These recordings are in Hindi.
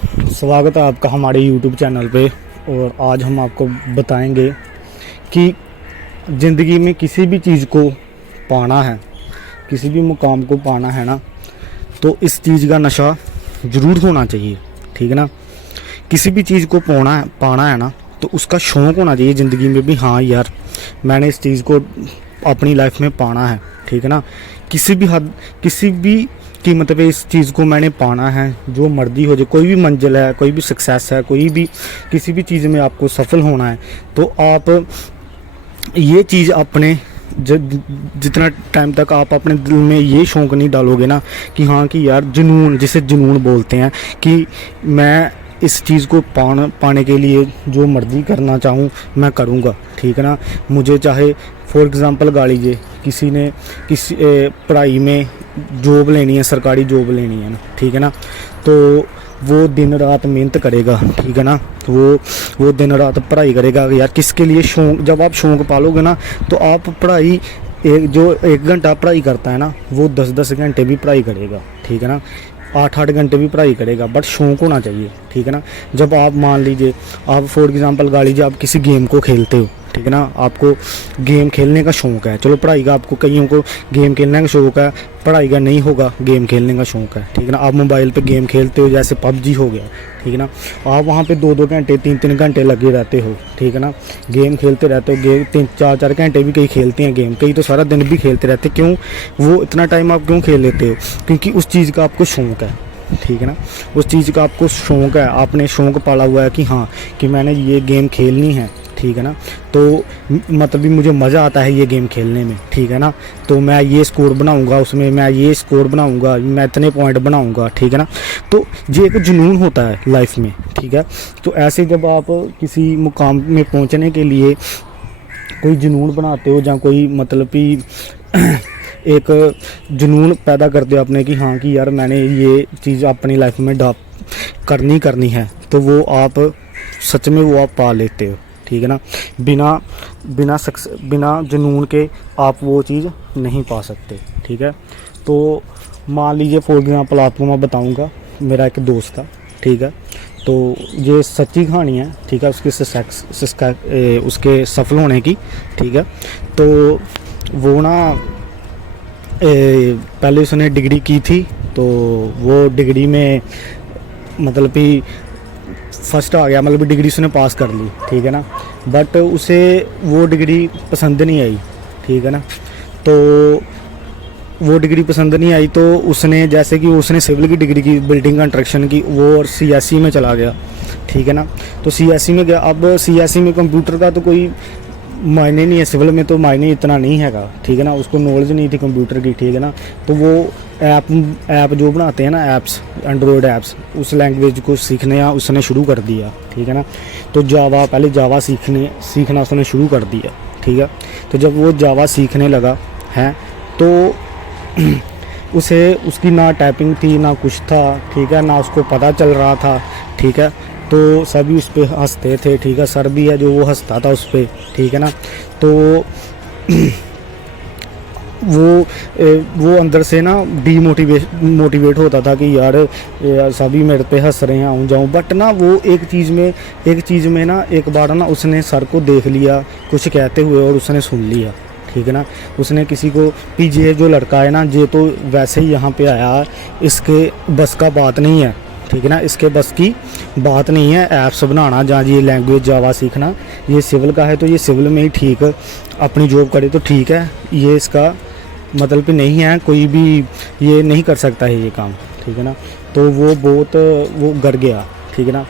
स्वागत है आपका हमारे YouTube चैनल पे। और आज हम आपको बताएंगे कि ज़िंदगी में किसी भी चीज़ को पाना है, किसी भी मुकाम को पाना है ना, तो इस चीज़ का नशा ज़रूर होना चाहिए। ठीक है ना। किसी भी चीज़ को पाना है ना, तो उसका शौक़ होना चाहिए ज़िंदगी में भी। हाँ यार, मैंने इस चीज़ को अपनी लाइफ में पाना है। ठीक है ना। किसी भी कीमत पे इस चीज़ को मैंने पाना है, जो मर्जी हो जाए, कोई भी मंजिल है, कोई भी सक्सेस है, किसी भी चीज़ में आपको सफल होना है, तो आप ये चीज़ अपने जितना टाइम तक आप अपने दिल में ये शौक़ नहीं डालोगे ना कि हाँ कि यार जुनून, जिसे जुनून बोलते हैं, कि मैं इस चीज़ को पाने के लिए जो मर्ज़ी करना चाहूँ मैं करूँगा। ठीक है ना। मुझे चाहे फॉर एग्ज़ाम्पल गा लीजिए, किसी ने पढ़ाई में जॉब लेनी है, सरकारी जॉब लेनी है ना। ठीक है ना। तो वो दिन रात मेहनत करेगा। ठीक है ना। तो वो दिन रात पढ़ाई करेगा यार, किसके लिए? शौक़। जब आप शौक़ पालोगे ना, तो आप पढ़ाई जो 1 घंटा पढ़ाई करता है ना, वो 10-10 घंटे भी पढ़ाई करेगा। ठीक है ना। 8-8 घंटे भी पढ़ाई करेगा, बट शौक़ होना चाहिए। ठीक है ना। जब आप मान लीजिए, आप फॉर एग्ज़ाम्पल गा लीजिए, आप किसी गेम को खेलते हो। ठीक है ना। आपको गेम खेलने का शौक़ है, चलो पढ़ाई का आपको, कईयों को गेम खेलने का शौक़ है, पढ़ाई का नहीं होगा, गेम खेलने का शौक़ है। ठीक है ना। आप मोबाइल पे गेम खेलते हो, जैसे PUBG हो गया। ठीक है ना। आप वहाँ पे 2-2 घंटे 3-3 घंटे लगे रहते हो। ठीक है ना। गेम खेलते रहते हो, गेम 3-4 घंटे भी कई खेलते हैं गेम, कई तो सारा दिन भी खेलते रहते। क्यों? वो इतना टाइम आप क्यों खेल लेते हो? क्योंकि उस चीज़ का आपको शौक़ है। ठीक है ना। उस चीज़ का आपको शौक़ है, आपने शौक़ पाला हुआ है कि हाँ कि मैंने ये गेम खेलनी है। ठीक है ना। तो मतलब भी मुझे मज़ा आता है ये गेम खेलने में। ठीक है ना। तो मैं ये स्कोर बनाऊंगा, उसमें मैं ये स्कोर बनाऊंगा, मैं इतने पॉइंट बनाऊंगा। ठीक है ना। तो ये एक जुनून होता है लाइफ में। ठीक है। तो ऐसे जब आप किसी मुकाम में पहुंचने के लिए कोई जुनून बनाते हो, या कोई मतलब कि एक जुनून पैदा करते हो अपने कि हाँ कि यार मैंने ये चीज़ अपनी लाइफ में करनी है, तो वो आप सच में वो आप पा लेते हो। ठीक है ना। बिना जुनून के आप वो चीज़ नहीं पा सकते। ठीक है। तो मान लीजिए फॉर एग्ज़ाम्पल आपको मैं बताऊंगा, मेरा एक दोस्त था। ठीक है। तो ये सच्ची कहानी है। ठीक है। उसके सफल होने की। ठीक है। तो वो ना पहले उसने डिग्री की थी, तो वो डिग्री में मतलब कि फर्स्ट आ गया, मतलब डिग्री उसने पास कर ली। ठीक है ना। बट उसे वो डिग्री पसंद नहीं आई। ठीक है ना। तो वो डिग्री पसंद नहीं आई, तो उसने जैसे कि उसने सिविल की डिग्री की, बिल्डिंग कंस्ट्रक्शन की, वो और CSE में चला गया। ठीक है ना। तो CSE में गया। अब CSE में कंप्यूटर का तो कोई मायने नहीं है, सिविल में तो मायने इतना नहीं हैगा। ठीक है ना। उसको नॉलेज नहीं थी कंप्यूटर की। ठीक है ना। तो वो ऐप जो बनाते हैं ना, ऐप्स, एंड्रॉयड ऐप्स, उस लैंग्वेज को उसने शुरू कर दिया। ठीक है ना। तो पहले जावा सीखना उसने शुरू कर दिया। ठीक है। तो जब वो जावा सीखने लगा है, तो उसकी ना टाइपिंग थी ना कुछ था। ठीक है। ना उसको पता चल रहा था। ठीक है। तो सभी उस पर हंसते थे। ठीक है। सर भी है जो वो हंसता था उस पर। ठीक है ना। तो वो अंदर से ना मोटिवेट होता था कि यार सभी मेरे पे हंस रहे हैं, आऊँ जाऊँ। बट ना वो एक चीज़ में ना एक बार ना उसने सर को देख लिया कुछ कहते हुए, और उसने सुन लिया। ठीक है ना। उसने किसी को कि ये जो लड़का है ना, ये तो वैसे ही यहाँ पे आया, इसके बस का बात नहीं है। ठीक है ना। इसके बस की बात नहीं है ऐप्स बनाना, जहाँ ये लैंग्वेज जावा सीखना, ये सिविल का है, तो ये सिविल में ही ठीक अपनी जॉब करे तो ठीक है, ये इसका मतलब कि नहीं है, कोई भी ये नहीं कर सकता है ये काम। ठीक है ना। तो वो डर गया। ठीक है ना।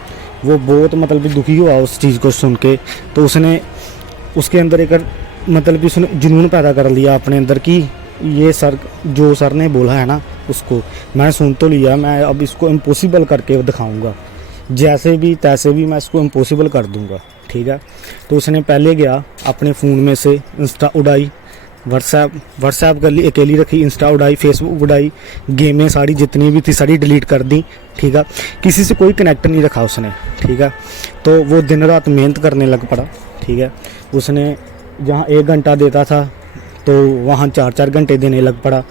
वो बहुत मतलब कि दुखी हुआ उस चीज़ को सुन के। तो उसने उसके अंदर एक मतलब कि उसने जुनून पैदा कर लिया अपने अंदर कि ये सर ने बोला है ना, उसको मैं सुन तो लिया, मैं अब इसको इम्पॉसिबल करके दिखाऊंगा, जैसे भी तैसे भी मैं इसको इम्पॉसिबल कर दूंगा। ठीक है। तो उसने पहले गया, अपने फ़ोन में से इंस्टा उड़ाई, व्हाट्सएप कर ली, अकेली रखी, इंस्टा उड़ाई, फेसबुक उड़ाई, गेमें सारी जितनी भी थी सारी डिलीट कर दी। ठीक है। किसी से कोई कनेक्ट नहीं रखा उसने। ठीक है। तो वो दिन रात मेहनत करने लग पड़ा। ठीक है। उसने जहाँ 1 घंटा देता था, तो वहाँ 4-4 घंटे देने लग पड़ा।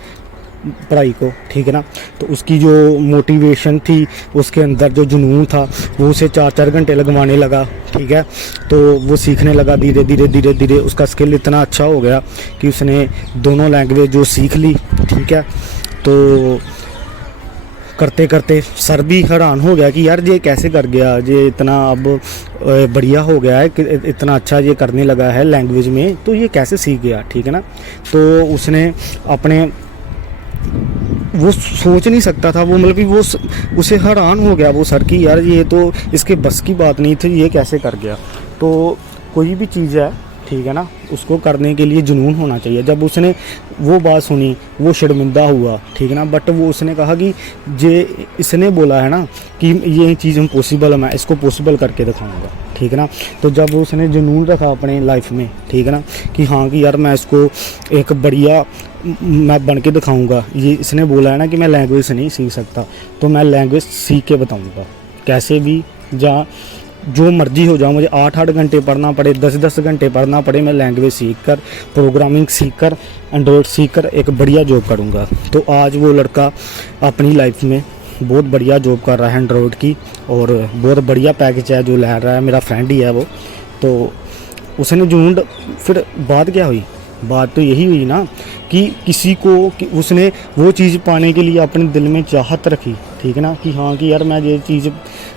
पढ़ाई को, ठीक है ना। तो उसकी जो मोटिवेशन थी, उसके अंदर जो जुनून था, वो उसे 4-4 घंटे लगवाने लगा, ठीक है। तो वो सीखने लगा धीरे धीरे उसका स्किल इतना अच्छा हो गया कि उसने दोनों लैंग्वेज जो सीख ली, ठीक है। तो करते करते सर भी हैरान हो गया कि यार ये कैसे कर गया, ये इतना अब बढ़िया हो गया है कि इतना अच्छा ये करने लगा है लैंग्वेज में, तो ये कैसे सीख गया, ठीक है ना। तो उसने अपने, वो सोच नहीं सकता था, वो मतलब कि वो उसे हैरान हो गया वो सर की, यार ये तो इसके बस की बात नहीं थी, ये कैसे कर गया। तो कोई भी चीज़ है, ठीक है ना, उसको करने के लिए जुनून होना चाहिए। जब उसने वो बात सुनी, वो शर्मिंदा हुआ, ठीक है ना, बट वो उसने कहा कि जे इसने बोला है ना कि ये चीज़ इम्पॉसिबल है, मैं इसको पॉसिबल करके दिखाऊंगा, ठीक है ना। तो जब उसने जुनून रखा अपने लाइफ में, ठीक है ना, कि हाँ कि यार मैं इसको एक बढ़िया मैं बन के दिखाऊंगा, ये इसने बोला है ना कि मैं लैंग्वेज से नहीं सीख सकता, तो मैं लैंग्वेज सीख के बताऊंगा, कैसे भी, जहाँ जो मर्जी हो जाओ, मुझे 8-8 घंटे पढ़ना पड़े, 10-10 घंटे पढ़ना पड़े, मैं लैंग्वेज सीख कर, प्रोग्रामिंग सीख कर, एंड्रॉयड सीख कर एक बढ़िया जॉब करूँगा। तो आज वो लड़का अपनी लाइफ में बहुत बढ़िया जॉब कर रहा है एंड्रॉयड की, और बहुत बढ़िया पैकेज है जो ले रहा है, मेरा फ्रेंड ही है वो। तो उसने जुनून, फिर बात क्या हुई, बात तो यही हुई ना कि किसी को कि उसने वो चीज़ पाने के लिए अपने दिल में चाहत रखी, ठीक है ना, कि हाँ कि यार मैं ये चीज़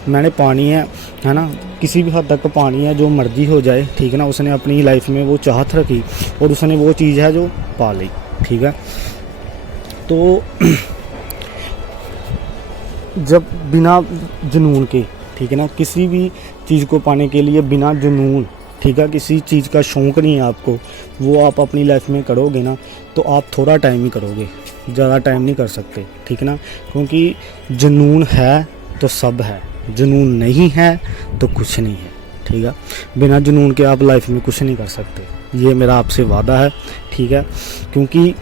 मैंने पानी है ना, किसी भी हद तक पानी है, जो मर्जी हो जाए, ठीक है ना। उसने अपनी लाइफ में वो चाहत रखी और उसने वो चीज़ है जो पा ली, ठीक है। तो जब बिना जुनून के, ठीक है ना, किसी भी चीज़ को पाने के लिए बिना जुनून, ठीक है, किसी चीज़ का शौक़ नहीं है आपको, वो आप अपनी लाइफ में करोगे ना, तो आप थोड़ा टाइम ही करोगे, ज़्यादा टाइम नहीं कर सकते, ठीक है ना। क्योंकि जुनून है तो सब है, जुनून नहीं है तो कुछ नहीं है, ठीक है। बिना जुनून के आप लाइफ में कुछ नहीं कर सकते, ये मेरा आपसे वादा है, ठीक है। क्योंकि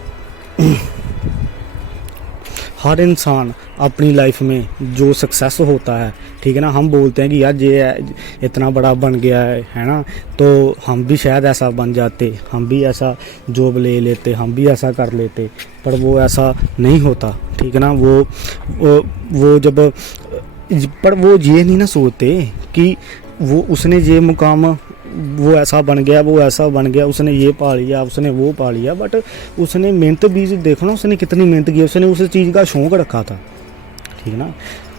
हर इंसान अपनी लाइफ में जो सक्सेस होता है, ठीक है ना, हम बोलते हैं कि यार ये इतना बड़ा बन गया है ना, तो हम भी शायद ऐसा बन जाते, हम भी ऐसा जॉब ले लेते, हम भी ऐसा कर लेते, पर वो ऐसा नहीं होता, ठीक है ना। वो जब, पर वो ये नहीं ना सोचते कि वो उसने ये मुकाम, वो ऐसा बन गया, वो ऐसा बन गया, उसने ये पा लिया, उसने वो पा लिया, बट उसने मेहनत भी देखो ना, उसने कितनी मेहनत की, उसने उस चीज़ का शौक़ रखा था, ठीक है ना,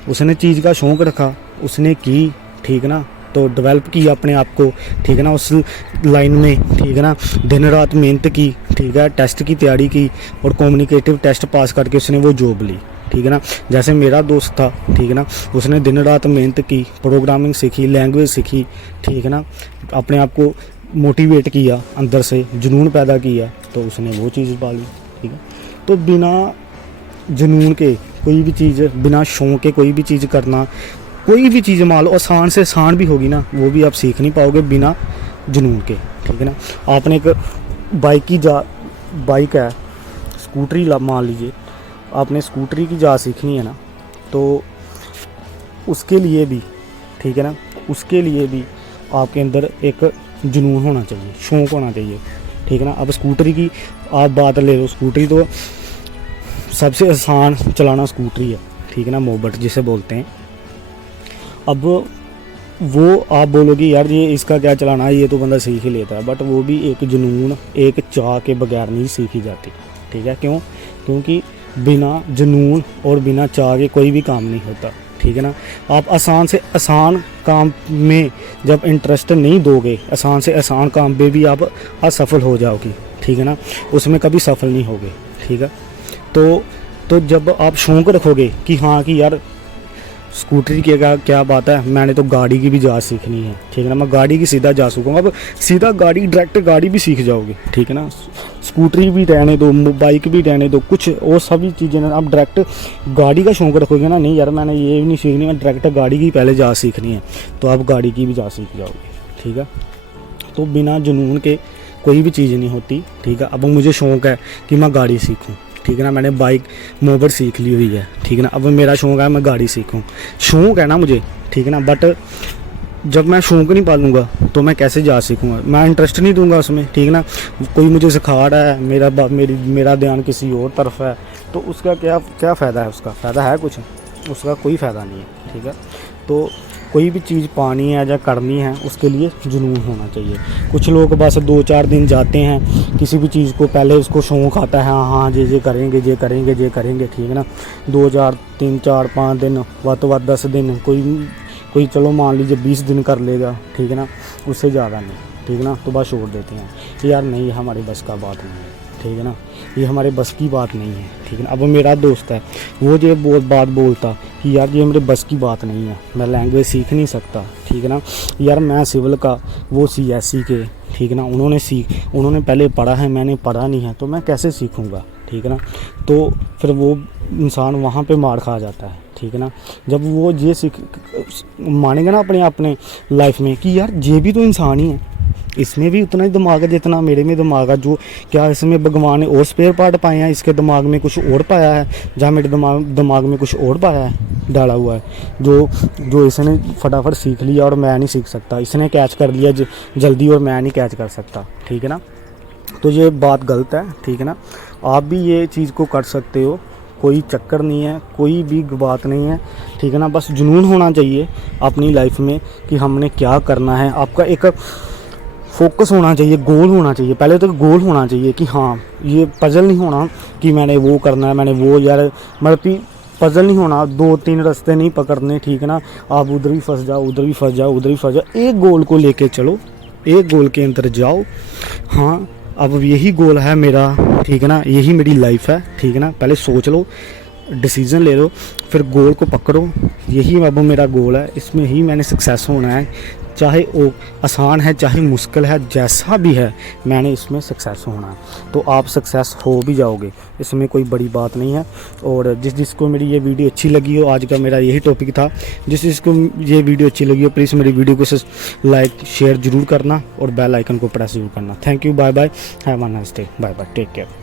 उसने चीज़ का शौक़ रखा, उसने की, ठीक है ना। तो डेवलप किया अपने आप को, ठीक है ना, उस लाइन में, ठीक है ना, दिन रात मेहनत की, ठीक है, टेस्ट की तैयारी की और कम्युनिकेटिव टेस्ट पास करके उसने वो जॉब ली, ठीक है ना। जैसे मेरा दोस्त था, ठीक है ना, उसने दिन रात मेहनत की, प्रोग्रामिंग सीखी, लैंग्वेज सीखी, ठीक है ना, अपने आप को मोटिवेट किया, अंदर से जुनून पैदा किया, तो उसने वो चीज़ पा ली, ठीक है। तो बिना जुनून के कोई भी चीज़, बिना शौक़ के कोई भी चीज़ करना, कोई भी चीज़ मान लो आसान से आसान भी होगी ना, वो भी आप सीख नहीं पाओगे बिना जुनून के, ठीक है ना। आपने एक बाइक है, स्कूटरी मान लीजिए, आपने स्कूटरी की जा सीखनी है ना, तो उसके लिए भी, ठीक है ना, उसके लिए भी आपके अंदर एक जुनून होना चाहिए, शौक़ होना चाहिए, ठीक है ना। अब स्कूटरी की आप बात ले लो, स्कूटरी तो सबसे आसान चलाना स्कूटरी है, ठीक है ना, मोबट जिसे बोलते हैं। अब वो आप बोलोगे यार ये इसका क्या चलाना है, ये तो बंदा सीख ही लेता है, बट वो भी एक जुनून, एक चाह के बगैर नहीं सीखी जाती, ठीक है। क्यों? क्योंकि बिना जुनून और बिना चाह के कोई भी काम नहीं होता, ठीक है ना। आप आसान से आसान काम में जब इंटरेस्ट नहीं दोगे, आसान से आसान काम में भी आप असफल हो जाओगे, ठीक है ना, उसमें कभी सफल नहीं होगे, ठीक है। तो जब आप शौक़ रखोगे कि हाँ कि यार स्कूटरी की क्या बात है, मैंने तो गाड़ी की भी जाच सीखनी है, ठीक है ना, मैं गाड़ी की सीधा जा सकूँगा, अब सीधा गाड़ी डायरेक्ट गाड़ी भी सीख जाओगे, ठीक है ना। स्कूटरी भी रहने दो, बाइक भी रहने दो, कुछ और सभी चीज़ें ना, आप डायरेक्ट गाड़ी का शौक़ रखोगे ना, नहीं यार मैंने ये भी नहीं सीखनी, मैं डायरेक्ट गाड़ी की पहले जाच सीखनी है, तो आप गाड़ी की भी जाच सीख जाओगे, ठीक है। तो बिना जुनून के कोई भी चीज़ नहीं होती, ठीक है। अब मुझे शौक़ है कि मैं गाड़ी सीखूँ, ठीक है ना, मैंने बाइक मोबर सीख ली हुई है, ठीक है ना, अब मेरा शौक़ है मैं गाड़ी सीखूं, शौक़ है ना मुझे, ठीक है ना, बट जब मैं शौक नहीं पालूंगा तो मैं कैसे जा सीखूंगा, मैं इंटरेस्ट नहीं दूंगा उसमें, ठीक है ना। कोई मुझे सिखा रहा है, मेरा ध्यान किसी और तरफ है, तो उसका क्या फ़ायदा है, उसका फ़ायदा है कुछ, उसका कोई फ़ायदा नहीं है, ठीक है। तो कोई भी चीज़ पानी है या करनी है उसके लिए जुनून होना चाहिए। कुछ लोग बस 2-4 दिन जाते हैं किसी भी चीज़ को, पहले उसको शौक़ आता है, हाँ ये करेंगे, ठीक है ना। 2-4 3-4-5 दिन, वा तो 10 दिन, कोई चलो मान लीजिए 20 दिन कर लेगा, ठीक है ना, उससे ज़्यादा नहीं, ठीक है ना। तो बस छोड़ देते हैं कि यार नहीं, हमारे बस का बात नहीं है, ठीक है ना, ये हमारे बस की बात नहीं है, ठीक है ना। अब मेरा दोस्त है, वो ये बात बोलता कि यार ये मेरे बस की बात नहीं है, मैं लैंग्वेज सीख नहीं सकता, ठीक है ना। यार मैं सिविल का, वो CSE के, ठीक है ना, उन्होंने पहले पढ़ा है, मैंने पढ़ा नहीं है, तो मैं कैसे सीखूँगा, ठीक है ना। तो फिर वो इंसान वहाँ पे मार खा जाता है, ठीक है ना। जब वो ये मानेगा ना अपने लाइफ में कि यार ये भी तो इंसान ही है, इसमें भी उतना ही दिमाग है जितना मेरे में दिमाग है, जो क्या इसमें भगवान ने और स्पेयर पार्ट पाए हैं, इसके दिमाग में कुछ और पाया है, जहाँ मेरे दिमाग में कुछ और पाया है, डाला हुआ है, जो इसने फटाफट सीख लिया और मैं नहीं सीख सकता, इसने कैच कर लिया जल्दी और मैं नहीं कैच कर सकता, ठीक है ना। तो ये बात गलत है, ठीक है ना। आप भी ये चीज़ को कर सकते हो, कोई चक्कर नहीं है, कोई भी बात नहीं है, ठीक है ना। बस जुनून होना चाहिए अपनी लाइफ में कि हमने क्या करना है, आपका एक फोकस होना चाहिए, गोल होना चाहिए। पहले तो गोल होना चाहिए कि हाँ, ये पजल नहीं होना कि मैंने वो करना है, मैंने वो, यार मतलब पजल नहीं होना, 2-3 रास्ते नहीं पकड़ने, ठीक है ना। आप उधर भी फंस जाओ, उधर भी फंस जाओ, उधर भी फंस जाओ, एक गोल को लेके चलो, एक गोल के अंदर जाओ। हाँ, अब यही गोल है मेरा, ठीक है ना, यही मेरी लाइफ है, ठीक है ना। पहले सोच लो, डिसीज़न ले लो, फिर गोल को पकड़ो, यही अब मेरा गोल है, इसमें ही मैंने सक्सेस होना है, चाहे वो आसान है चाहे मुश्किल है, जैसा भी है मैंने इसमें सक्सेस होना है। तो आप सक्सेस हो भी जाओगे, इसमें कोई बड़ी बात नहीं है। और जिसको मेरी ये वीडियो अच्छी लगी हो, आज का मेरा यही टॉपिक था, जिसको ये वीडियो अच्छी लगी हो प्लीज़ मेरी वीडियो को लाइक शेयर ज़रूर करना और बेल आइकन को प्रेस ज़रूर करना। Thank you, bye bye, have a nice day, bye bye, take care.